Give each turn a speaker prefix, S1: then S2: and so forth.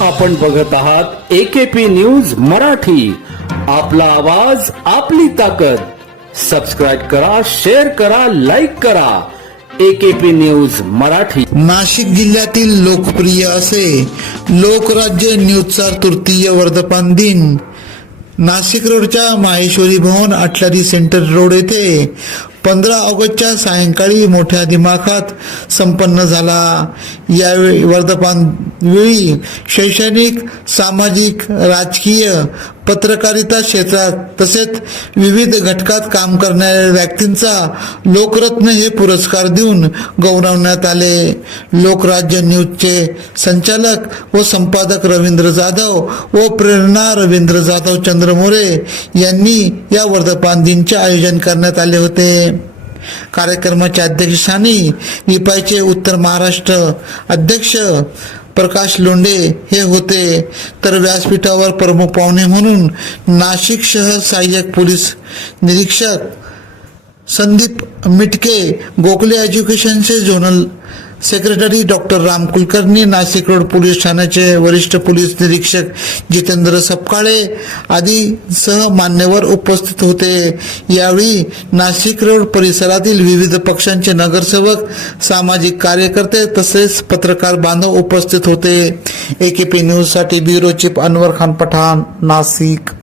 S1: आपण बघत आहात एकेपी न्यूज मराठी. आपला आवाज आपली ताकद. सबस्क्राईब करा शेअर करा लाईक करा. AKP news Marathi.
S2: नाशिक जिल्ह्यातील लोकप्रिय असे लोकराज्य न्यूजचा तृतीय वर्धमान दिन. नाशिक रोडच्या माहेश्वरी भवन अटलारी सेंटर रोड येथे पंधरा ऑगस्टच्या सायंकाळी मोठ्या दिमाखात संपन्न झाला. यावेळी वर्धमान वेळी शैक्षणिक सामाजिक राजकीय पत्रकारिता क्षेत्रात तसेच विविध घटकात काम करणाऱ्या व्यक्तींचा लोकरत्न हे पुरस्कार देऊन गौरवण्यात आले. लोकराज्य न्यूजचे संचालक व संपादक रवींद्र जाधव व प्रेरणा रवींद्र जाधव चंद्रमोरे यांनी या वर्धमान दिनचे आयोजन करण्यात आले होते. कार्यक्रमाच्या अध्यक्षस्थानी निपायचे उत्तर महाराष्ट्र अध्यक्ष प्रकाश लोंढे हे होते. तर व्यासपीठावर प्रमुख पाहुणे म्हणून नाशिक शहर सहाय्यक पोलीस निरीक्षक Sandeep Mitke Gokhale एज्युकेशनचे zonal secretary doctor Ram Kulkarni Nashik road police ठाण्याचे वरिष्ठ पोलीस निरीक्षक जितेंद्र सपकाळे आदी सह मान्यवर उपस्थित होते. यावेळी नाशिक रोड परिसरातील विविध पक्षांचे नगरसेवक सामाजिक कार्यकर्ते तसेच पत्रकार बांधव उपस्थित होते. एकेपी पी न्यूजसाठी ब्युरो चीफ अनवर खान पठाण नाशिक.